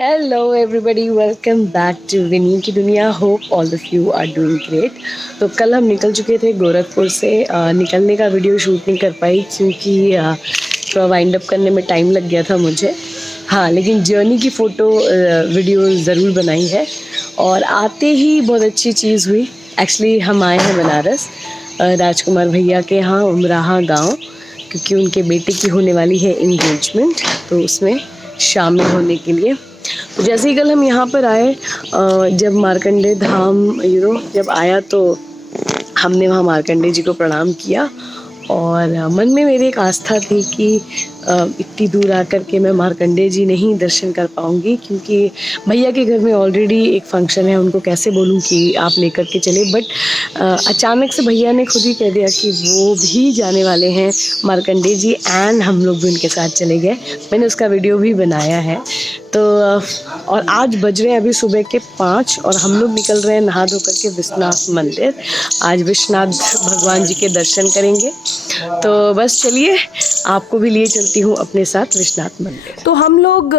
Hello everybody, welcome back to Vinny की दुनिया। Hope all of you are doing great. तो कल हम निकल चुके थे गोरखपुर से। निकलने का वीडियो शूट नहीं कर पाई क्योंकि थोड़ा वाइंड अप करने में टाइम लग गया था मुझे। हाँ, लेकिन जर्नी की फ़ोटो वीडियो ज़रूर बनाई है। और आते ही बहुत अच्छी चीज़ हुई। एक्चुअली हम आए हैं बनारस राजकुमार भैया के यहाँ उमराहा गाँव, क्योंकि उनके बेटे की होने वाली है इंगेजमेंट, तो उसमें शामिल होने के लिए। तो जैसे ही कल हम यहाँ पर आए, जब मार्कंडे धाम जब आया तो हमने वहाँ मार्कंडे जी को प्रणाम किया। और मन में मेरी एक आस्था थी कि इतनी दूर आकर के मैं मार्कंडे जी नहीं दर्शन कर पाऊँगी, क्योंकि भैया के घर में ऑलरेडी एक फंक्शन है, उनको कैसे बोलूँ कि आप लेकर के चले। बट अचानक से भैया ने खुद ही कह दिया कि वो भी जाने वाले हैं मार्कंडे जी, एंड हम लोग भी उनके साथ चले गए। मैंने उसका वीडियो भी बनाया है। तो और आज बज रहे हैं अभी सुबह के 5 और हम लोग निकल रहे हैं नहा धो करके विश्वनाथ मंदिर। आज विश्वनाथ भगवान जी के दर्शन करेंगे। तो बस चलिए, आपको भी लिए चलती हूँ अपने साथ विश्वनाथ मंदिर। तो हम लोग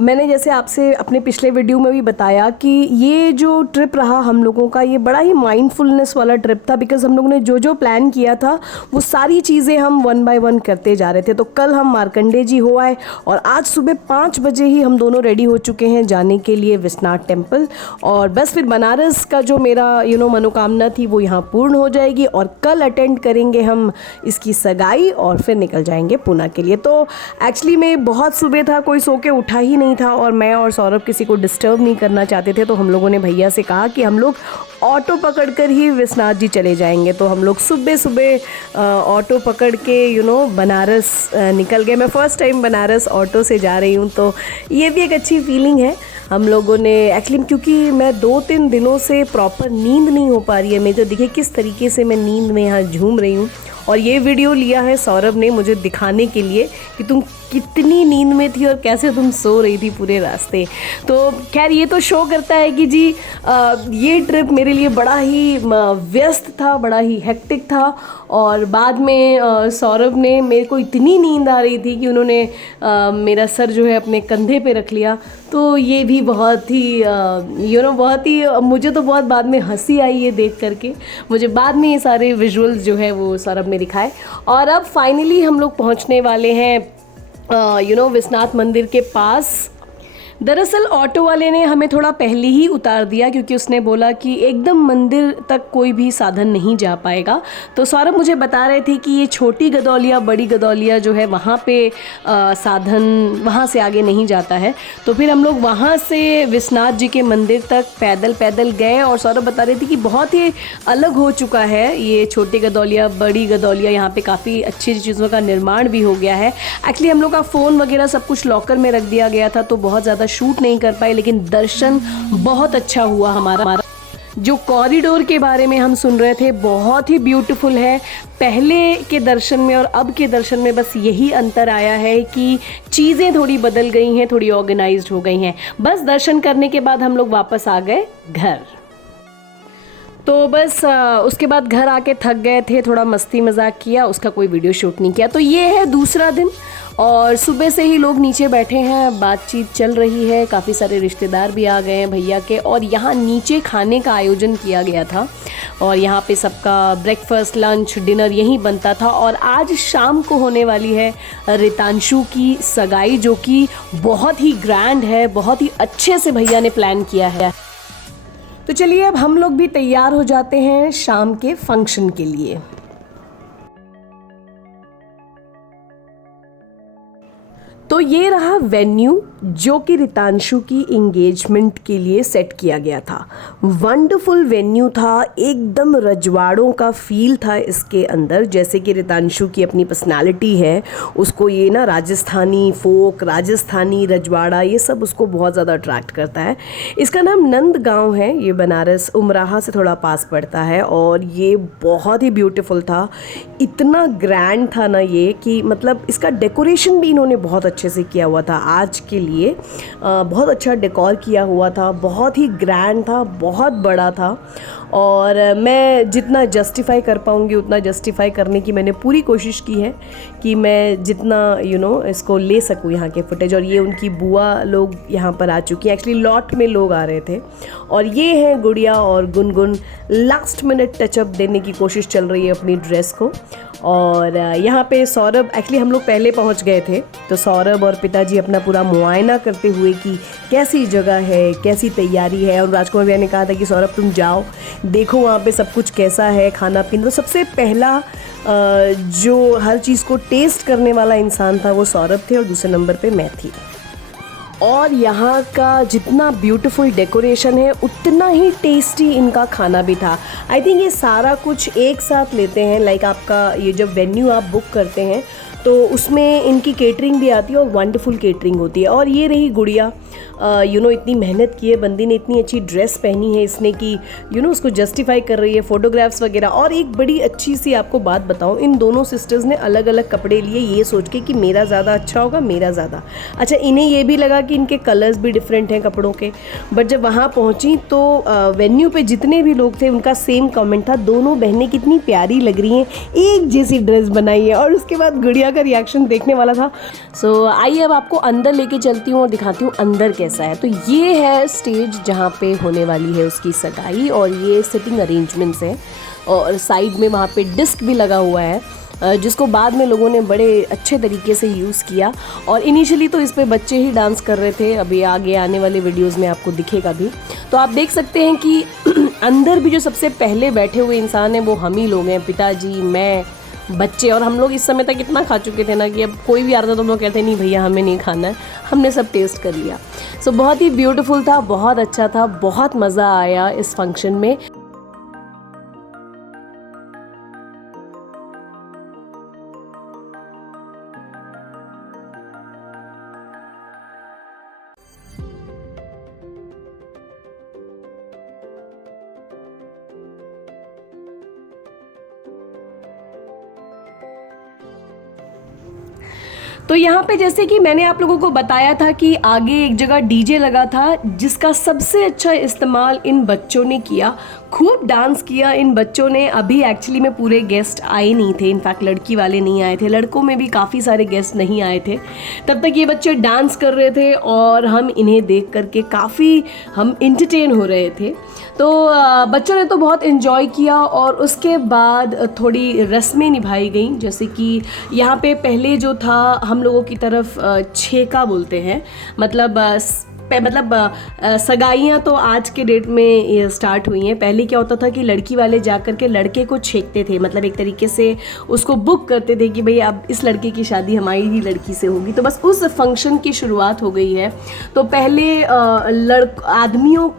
मैंने जैसे आपसे अपने पिछले वीडियो में भी बताया कि ये जो ट्रिप रहा हम लोगों का, ये बड़ा ही माइंडफुलनेस वाला ट्रिप था। बिकॉज हम लोगों ने जो जो प्लान किया था वो सारी चीज़ें हम 1 बाय 1 करते जा रहे थे। तो कल हम मार्कंडे जी हो आए और आज सुबह 5 बजे ही हम दोनों रेडी हो चुके हैं जाने के लिए विश्वनाथ टेम्पल। और बस फिर बनारस का जो मेरा मनोकामना थी वो यहाँ पूर्ण हो जाएगी और कल अटेंड करेंगे हम इसकी सगाई और फिर निकल जाएंगे पूना के लिए। तो एक्चुअली मैं बहुत सुबह था, कोई सो के उठा ही नहीं था और मैं और सौरभ किसी को डिस्टर्ब नहीं करना चाहते थे। तो हम लोगों ने भैया से कहा कि हम लोग ऑटो पकड़कर ही विश्वनाथ जी चले जाएंगे। तो हम लोग सुबह सुबह ऑटो पकड़ के बनारस निकल गए। मैं फ़र्स्ट टाइम बनारस ऑटो से जा रही हूँ, तो ये भी एक अच्छी फीलिंग है। हम लोगों ने एक्चुअली, क्योंकि मैं 2-3 दिनों से प्रॉपर नींद नहीं हो पा रही है मेरी, तो देखिए किस तरीके से मैं नींद में यहाँ झूम रही हूँ। और ये वीडियो लिया है सौरभ ने मुझे दिखाने के लिए कि तुम कितनी नींद में थी और कैसे तुम सो रही थी पूरे रास्ते। तो खैर ये तो शो करता है कि जी ये ट्रिप मेरे लिए बड़ा ही व्यस्त था, बड़ा ही हेक्टिक था। और बाद में सौरभ ने, मेरे को इतनी नींद आ रही थी कि उन्होंने मेरा सर जो है अपने कंधे पे रख लिया। तो ये भी बहुत ही बहुत ही मुझे तो बहुत बाद में हंसी आई ये देख करके। मुझे बाद में ये सारे विजुअल्स जो है वो सौरभ ने दिखाए। और अब फाइनली हम लोग पहुंचने वाले हैं विश्वनाथ मंदिर के पास। दरअसल ऑटो वाले ने हमें थोड़ा पहले ही उतार दिया, क्योंकि उसने बोला कि एकदम मंदिर तक कोई भी साधन नहीं जा पाएगा। तो सौरभ मुझे बता रहे थे कि ये छोटी गदौलिया, बड़ी गदौलिया जो है वहाँ पे साधन वहाँ से आगे नहीं जाता है। तो फिर हम लोग वहाँ से विश्वनाथ जी के मंदिर तक पैदल पैदल गए। और सौरभ बता रहे थे कि बहुत ही अलग हो चुका है ये छोटी गदौलिया, बड़ी गदौलिया। यहाँ पे काफ़ी अच्छी चीज़ों का निर्माण भी हो गया है। एक्चुअली हम लोग का फ़ोन वगैरह सब कुछ लॉकर में रख दिया गया था, तो बहुत ज़्यादा शूट नहीं कर पाए, लेकिन दर्शन बहुत अच्छा हुआ हमारा। जो कॉरिडोर के बारे में हम सुन रहे थे बहुत ही ब्यूटीफुल है। पहले के दर्शन में और अब के दर्शन में बस यही अंतर आया है कि चीज़ें थोड़ी बदल गई हैं, थोड़ी ऑर्गेनाइज्ड हो गई हैं। बस दर्शन करने के बाद हम लोग वापस आ गए घर। तो बस उसके बाद घर आके थक गए थे, थोड़ा मस्ती मजाक किया, उसका कोई वीडियो शूट नहीं किया। तो ये है दूसरा दिन और सुबह से ही लोग नीचे बैठे हैं, बातचीत चल रही है। काफ़ी सारे रिश्तेदार भी आ गए हैं भैया के, और यहाँ नीचे खाने का आयोजन किया गया था और यहाँ पे सबका ब्रेकफास्ट, लंच, डिनर यहीं बनता था। और आज शाम को होने वाली है रितांशु की सगाई, जो कि बहुत ही ग्रैंड है, बहुत ही अच्छे से भैया ने प्लान किया है। तो चलिए अब हम लोग भी तैयार हो जाते हैं शाम के फंक्शन के लिए। तो ये रहा वेन्यू जो कि रितांशु की इंगेजमेंट के लिए सेट किया गया था। वंडरफुल वेन्यू था, एकदम रजवाड़ों का फील था इसके अंदर। जैसे कि रितांशु की अपनी पर्सनालिटी है, उसको ये ना राजस्थानी फोक, राजस्थानी रजवाड़ा, ये सब उसको बहुत ज़्यादा अट्रैक्ट करता है। इसका नाम नंद गांव है, ये बनारस उमराहा से थोड़ा पास पड़ता है। और ये बहुत ही ब्यूटीफुल था, इतना ग्रैंड था ना ये कि मतलब इसका डेकोरेशन भी इन्होंने बहुत अच्छे से किया हुआ था। आज के लिए बहुत अच्छा डेकोर किया हुआ था, बहुत ही ग्रैंड था, बहुत बड़ा था। और मैं जितना जस्टिफाई कर पाऊँगी उतना जस्टिफाई करने की मैंने पूरी कोशिश की है कि मैं जितना इसको ले सकूँ यहाँ के फुटेज। और ये उनकी बुआ लोग यहाँ पर आ चुकी हैं, एक्चुअली लॉट में लोग आ रहे थे। और ये हैं गुड़िया और गुनगुन, लास्ट मिनट टचअप देने की कोशिश चल रही है अपनी ड्रेस को। और यहाँ पे सौरभ, एक्चुअली हम लोग पहले पहुँच गए थे, तो सौरभ और पिताजी अपना पूरा मुआयना करते हुए कि कैसी जगह है, कैसी तैयारी है। और राजकुमार भैया ने कहा था कि सौरभ तुम जाओ, देखो वहाँ पे सब कुछ कैसा है, खाना पीना। तो सबसे पहला जो हर चीज़ को टेस्ट करने वाला इंसान था वो सौरभ थे, और दूसरे नंबर पे मैं थी। और यहाँ का जितना ब्यूटीफुल डेकोरेशन है उतना ही टेस्टी इनका खाना भी था। आई थिंक ये सारा कुछ एक साथ लेते हैं, लाइक आपका ये जब वेन्यू आप बुक करते हैं तो उसमें इनकी केटरिंग भी आती है और वंडरफुल केटरिंग होती है। और ये रही गुड़िया, इतनी मेहनत की है बंदी ने, इतनी अच्छी ड्रेस पहनी है इसने कि उसको जस्टिफाई कर रही है, फोटोग्राफ्स वगैरह। और एक बड़ी अच्छी सी आपको बात बताऊं, इन दोनों सिस्टर्स ने अलग अलग कपड़े लिए ये सोच के कि मेरा ज़्यादा अच्छा होगा, मेरा ज़्यादा अच्छा। इन्हें ये भी लगा कि इनके कलर्स भी डिफरेंट हैं कपड़ों के। बट जब वहाँ पहुँची तो वेन्यू पे जितने भी लोग थे उनका सेम कमेंट था, दोनों बहनें कितनी प्यारी लग रही हैं, एक जैसी ड्रेस बनाई है। और उसके बाद गुड़िया का रिएक्शन देखने वाला था। सो आइए अब आपको अंदर लेके चलती हूँ और दिखाती हूँ अंदर कैसा है। तो ये है स्टेज जहाँ पे होने वाली है उसकी सगाई, और ये सिटिंग अरेंजमेंट्स हैं। और साइड में वहाँ पे डिस्क भी लगा हुआ है, जिसको बाद में लोगों ने बड़े अच्छे तरीके से यूज़ किया। और इनिशियली तो इस पे बच्चे ही डांस कर रहे थे, अभी आगे आने वाले वीडियोस में आपको दिखेगा भी। तो आप देख सकते हैं कि अंदर भी जो सबसे पहले बैठे हुए इंसान हैं वो हम ही लोग हैं, पिताजी, मैं, बच्चे। और हम लोग इस समय तक इतना खा चुके थे ना कि अब कोई भी आता था तो हम लोग कहते नहीं भैया हमें नहीं खाना है, हमने सब टेस्ट कर लिया। सो बहुत ही ब्यूटीफुल था, बहुत अच्छा था, बहुत मज़ा आया इस फंक्शन में। तो यहाँ पे जैसे कि मैंने आप लोगों को बताया था कि आगे एक जगह डीजे लगा था, जिसका सबसे अच्छा इस्तेमाल इन बच्चों ने किया। खूब डांस किया इन बच्चों ने। अभी एक्चुअली में पूरे गेस्ट आए नहीं थे, इनफैक्ट लड़की वाले नहीं आए थे, लड़कों में भी काफ़ी सारे गेस्ट नहीं आए थे। तब तक ये बच्चे डांस कर रहे थे और हम इन्हें देख करके काफ़ी हम इंटरटेन हो रहे थे। तो बच्चों ने तो बहुत इन्जॉय किया। और उसके बाद थोड़ी रस्में निभाई गई, जैसे कि यहाँ पे पहले जो था हम लोगों की तरफ छेका बोलते हैं, मतलब सगाइयाँ तो आज के डेट में स्टार्ट हुई हैं। पहले क्या होता था कि लड़की वाले जा कर के लड़के को छेकते थे, मतलब एक तरीके से उसको बुक करते थे कि भाई अब इस लड़के की शादी हमारी ही लड़की से होगी। तो बस उस फंक्शन की शुरुआत हो गई है। तो पहले आदमियों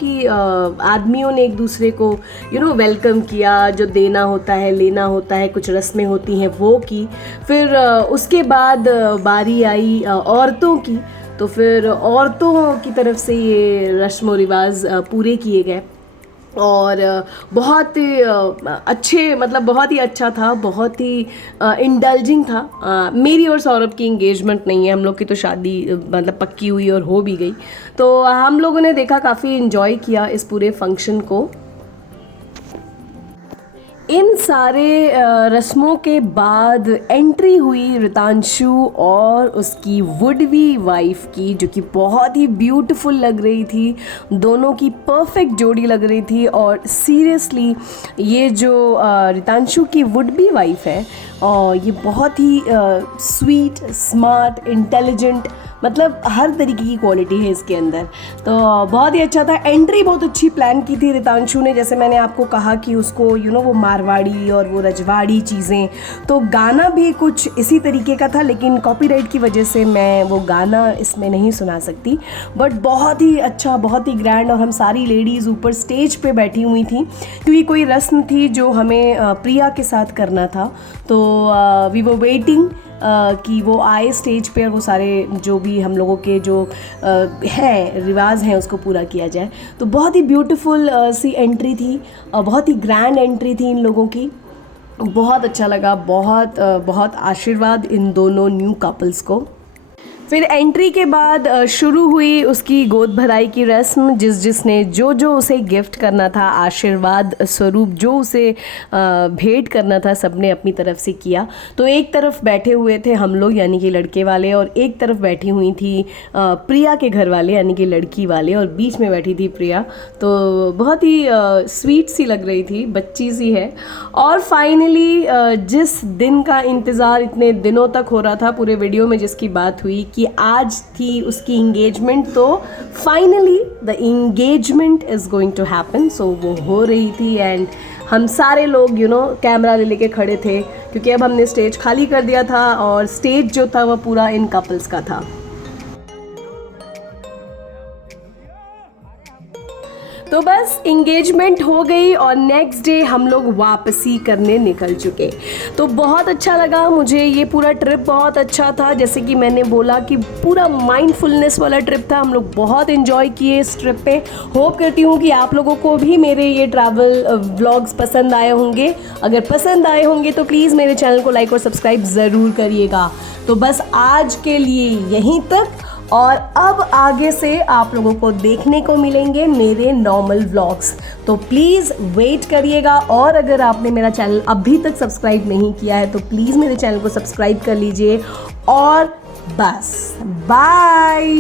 ने एक दूसरे को वेलकम किया, जो देना होता है, लेना होता है, कुछ रस्में होती हैं वो की। फिर उसके बाद बारी आई औरतों की, तो फिर औरतों की तरफ से ये रस्म व रिवाज पूरे किए गए। और बहुत अच्छे, मतलब बहुत ही अच्छा था, बहुत ही इंडल्जिंग था। मेरी और सौरभ की इंगेजमेंट नहीं है, हम लोग की तो शादी मतलब पक्की हुई और हो भी गई। तो हम लोगों ने देखा, काफ़ी इन्जॉय किया इस पूरे फंक्शन को। इन सारे रस्मों के बाद एंट्री हुई रितांशु और उसकी वुड बी वाइफ की, जो कि बहुत ही ब्यूटीफुल लग रही थी। दोनों की परफेक्ट जोड़ी लग रही थी। और सीरियसली ये जो रितांशु की वुड बी वाइफ है, और ये बहुत ही स्वीट, स्मार्ट, इंटेलिजेंट, मतलब हर तरीके की क्वालिटी है इसके अंदर। तो बहुत ही अच्छा था। एंट्री बहुत अच्छी प्लान की थी रितांशु ने, जैसे मैंने आपको कहा कि उसको वो मारवाड़ी और वो रजवाड़ी चीज़ें। तो गाना भी कुछ इसी तरीके का था, लेकिन कॉपीराइट की वजह से मैं वो गाना इसमें नहीं सुना सकती। बट बहुत ही अच्छा, बहुत ही ग्रैंड। और हम सारी लेडीज़ ऊपर स्टेज पे बैठी हुई थी, क्योंकि कोई रस्म थी जो हमें प्रिया के साथ करना था। तो वी वर वेटिंग कि वो आए स्टेज पे और वो सारे जो भी हम लोगों के जो है रिवाज हैं उसको पूरा किया जाए। तो बहुत ही ब्यूटीफुल सी एंट्री थी, बहुत ही ग्रैंड एंट्री थी इन लोगों की। बहुत अच्छा लगा, बहुत बहुत आशीर्वाद इन दोनों न्यू कपल्स को। फिर एंट्री के बाद शुरू हुई उसकी गोद भराई की रस्म। जिसने जो उसे गिफ्ट करना था, आशीर्वाद स्वरूप जो उसे भेंट करना था, सबने अपनी तरफ से किया। तो एक तरफ बैठे हुए थे हम लोग यानी कि लड़के वाले, और एक तरफ बैठी हुई थी प्रिया के घर वाले यानी कि लड़की वाले, और बीच में बैठी थी प्रिया। तो बहुत ही स्वीट सी लग रही थी, बच्ची सी है। और फाइनली जिस दिन का इंतज़ार इतने दिनों तक हो रहा था, पूरे वीडियो में जिसकी बात हुई कि आज थी उसकी इंगेजमेंट, तो finally the engagement is going to happen. So वो हो रही थी एंड हम सारे लोग कैमरा ले लेके खड़े थे, क्योंकि अब हमने स्टेज खाली कर दिया था और स्टेज जो था वो पूरा इन कपल्स का था। तो बस इंगेजमेंट हो गई और नेक्स्ट डे हम लोग वापसी करने निकल चुके। तो बहुत अच्छा लगा मुझे, ये पूरा ट्रिप बहुत अच्छा था। जैसे कि मैंने बोला कि पूरा माइंडफुलनेस वाला ट्रिप था, हम लोग बहुत एंजॉय किए इस ट्रिप पे। होप करती हूँ कि आप लोगों को भी मेरे ये ट्रैवल व्लॉग्स पसंद आए होंगे। अगर पसंद आए होंगे तो प्लीज़ मेरे चैनल को लाइक और सब्सक्राइब ज़रूर करिएगा। तो बस आज के लिए यहीं तक, और अब आगे से आप लोगों को देखने को मिलेंगे मेरे नॉर्मल व्लॉग्स। तो प्लीज़ वेट करिएगा, और अगर आपने मेरा चैनल अभी तक सब्सक्राइब नहीं किया है तो प्लीज़ मेरे चैनल को सब्सक्राइब कर लीजिए। और बस बाय।